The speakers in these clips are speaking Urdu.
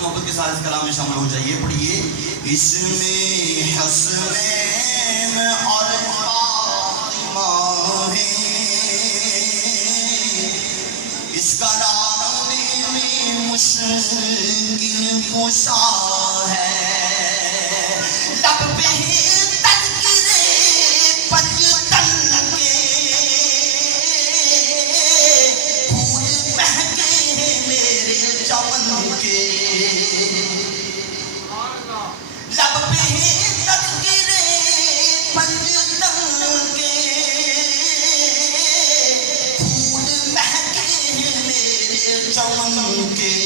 محبت کے ساتھ اس کلام میں شامل ہو جائیے. پڑھیے. اس میں حسنین اور فاطمہ ہے، اس کا نام میں مشکل کشا ہے. لب پہ تذکرے پنجتن کے پھول مہکے میرے چمن کے. لب پہ تذکرے پنجتن کے پھول مہکے میرے چمن کے.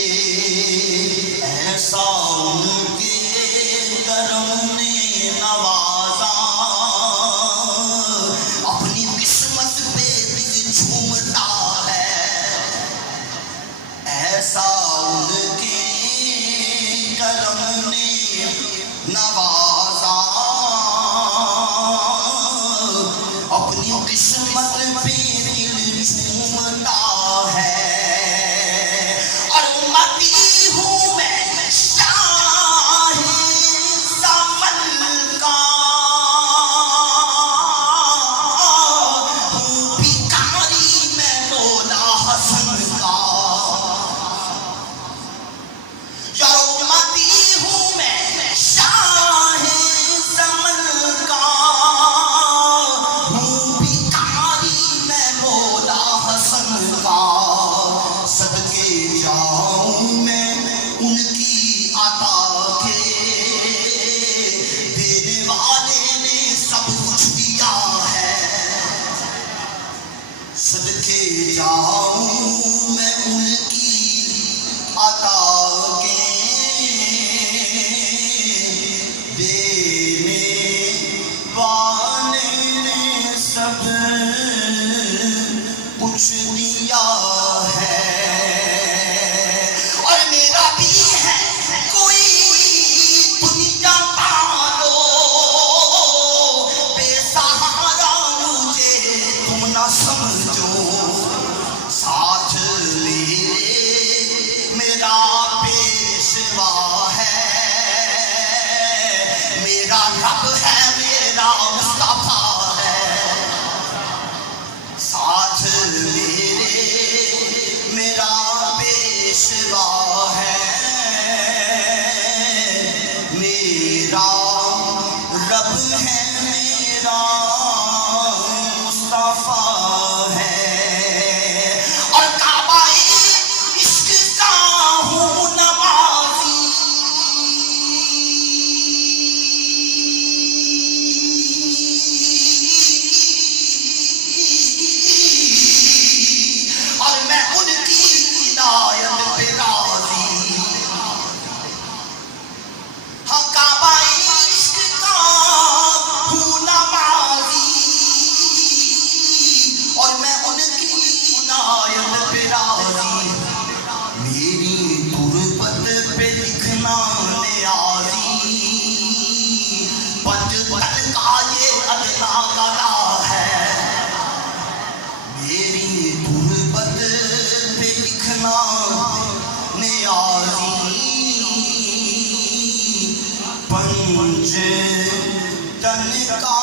ایسا ان کے کرم نے نوازا، اپنی قسمت پہ دل جھومتا ہے. ایسا ان کے کرم نے نوازا، اپنی قسمت پہ دل جھومتا ہے. اور امتی ہوں میں شاہ زمن کا، ہوں بھکاری میں مولا حسن کا. یا امتی ہوں میں شاہ زمن کا، ہوں بھکاری میں مولا حسن کا. صدقے جاؤں میں ان کی عطا کے، دینے والے نے سب کچھ دیا ہے. صدقے جاؤں میں ان کی عطا کے، دینے والے نے سب کچھ دیا ہے. اور میرا بھی ہے کوئی دنیا پالو، بے سہارا مجھے تم نہ سمجھو. ساتھ میرا پیشوا ہے، میرا رب ہے، میرا مصطفیٰ ہے. ساتھ میرا پیشوا ہے، میرا رب ہے، میرا مصطفیٰ ہے. اور کعبہ عشق کا ہوں نمازی، اور میں ان کی ہدایت پہ راضی. ہاں کعبہ عشق کا ہوں نمازی، اور میں ان کی ہدایت پہ راضی. میری تربت پہ لکھنا نیازی، پنجتن کا یہ ادنا گدا ہے. میری تربت پہ لکھنا نیازی، پنجتن کا